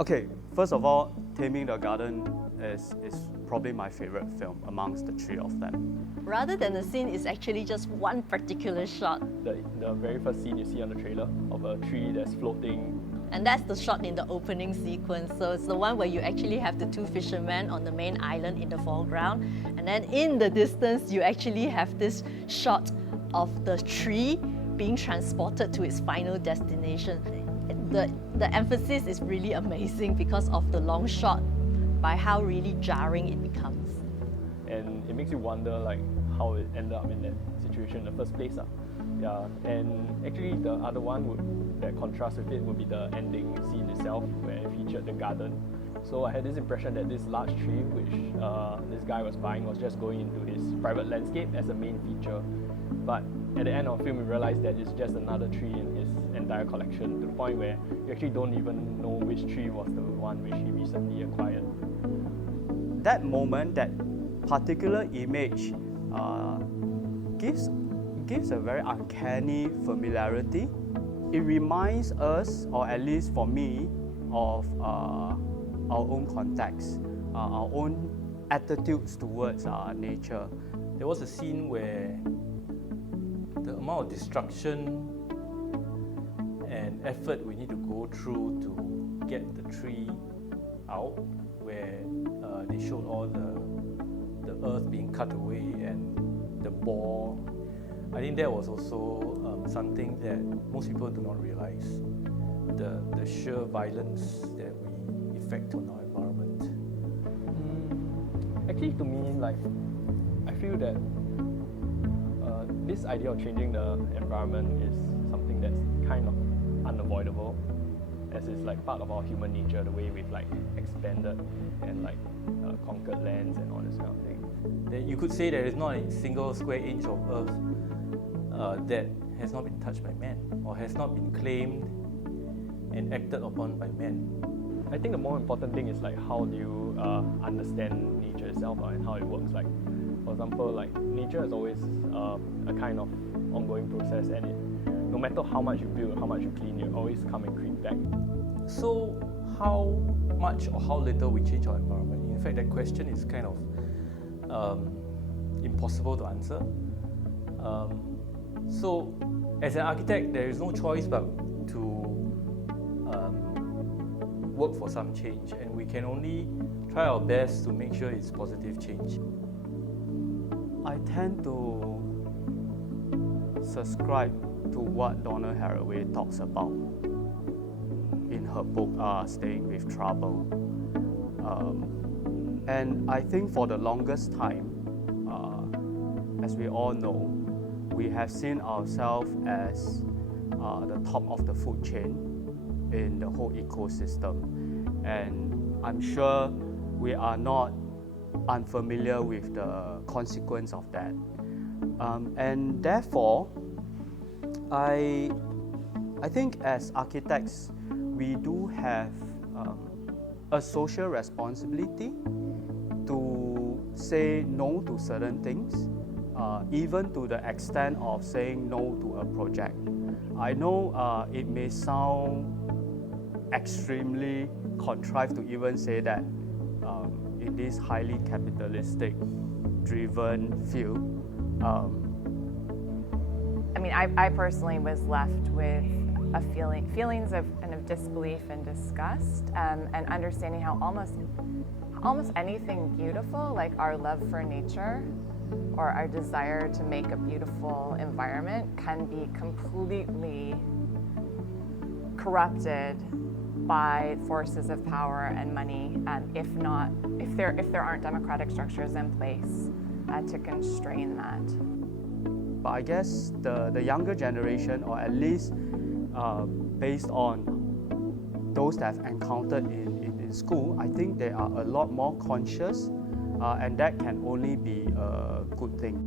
Okay, first of all, Taming the Garden is probably my favorite film amongst the three of them. Rather than the scene, it's actually just one particular shot. The very first scene you see on the trailer of a tree that's floating. And that's the shot in the opening sequence. So it's the one where you actually have the two fishermen on the main island in the foreground. And then in the distance, you actually have this shot of the tree being transported to its final destination. The emphasis is really amazing because of the long shot, by how really jarring it becomes. And it makes you wonder like how it ended up in that situation in the first place. Yeah, and actually the other one that contrasts with it would be the ending scene itself, where it featured the garden. So I had this impression that this large tree, which this guy was buying, was just going into his private landscape as a main feature. But at the end of the film, we realized that it's just another tree in his entire collection, to the point where you actually don't even know which tree was the one which he recently acquired. That moment, that particular image gives a very uncanny familiarity. It reminds us, or at least for me, of our own context, our own attitudes towards nature. There was a scene where the amount of destruction and effort we need to go through to get the tree out, where they showed all the earth being cut away and the bore. I think that was also something that most people do not realize, the sheer violence that we effect on our environment. Actually, to me, like, I feel that this idea of changing the environment is something that's kind of unavoidable, as it's like part of our human nature, the way we've like expanded and like conquered lands and all this kind of thing. That you could say there is not a single square inch of earth that has not been touched by man, or has not been claimed and acted upon by man. I think the more important thing is like how do you understand nature itself and how it works. Like, for example, like nature is always a kind of ongoing process, and no matter how much you build, how much you clean, you always come and creep back. So how much or how little we change our environment? In fact, that question is kind of impossible to answer. So as an architect, there is no choice but to work for some change, and we can only try our best to make sure it's positive change. I tend to subscribe to what Donna Haraway talks about in her book, Staying with Trouble. And I think for the longest time, as we all know, we have seen ourselves as the top of the food chain in the whole ecosystem. And I'm sure we are not unfamiliar with the consequence of that. And therefore, I think as architects, we do have a social responsibility to say no to certain things, even to the extent of saying no to a project. I know it may sound extremely contrived to even say that in this highly capitalistic driven field. I mean, I personally was left with feelings of kind of disbelief and disgust, and understanding how almost anything beautiful, like our love for nature or our desire to make a beautiful environment, can be completely corrupted by forces of power and money, if there aren't democratic structures in place to constrain that. But I guess the younger generation, or at least based on those that I've encountered in school, I think they are a lot more conscious, and that can only be a good thing.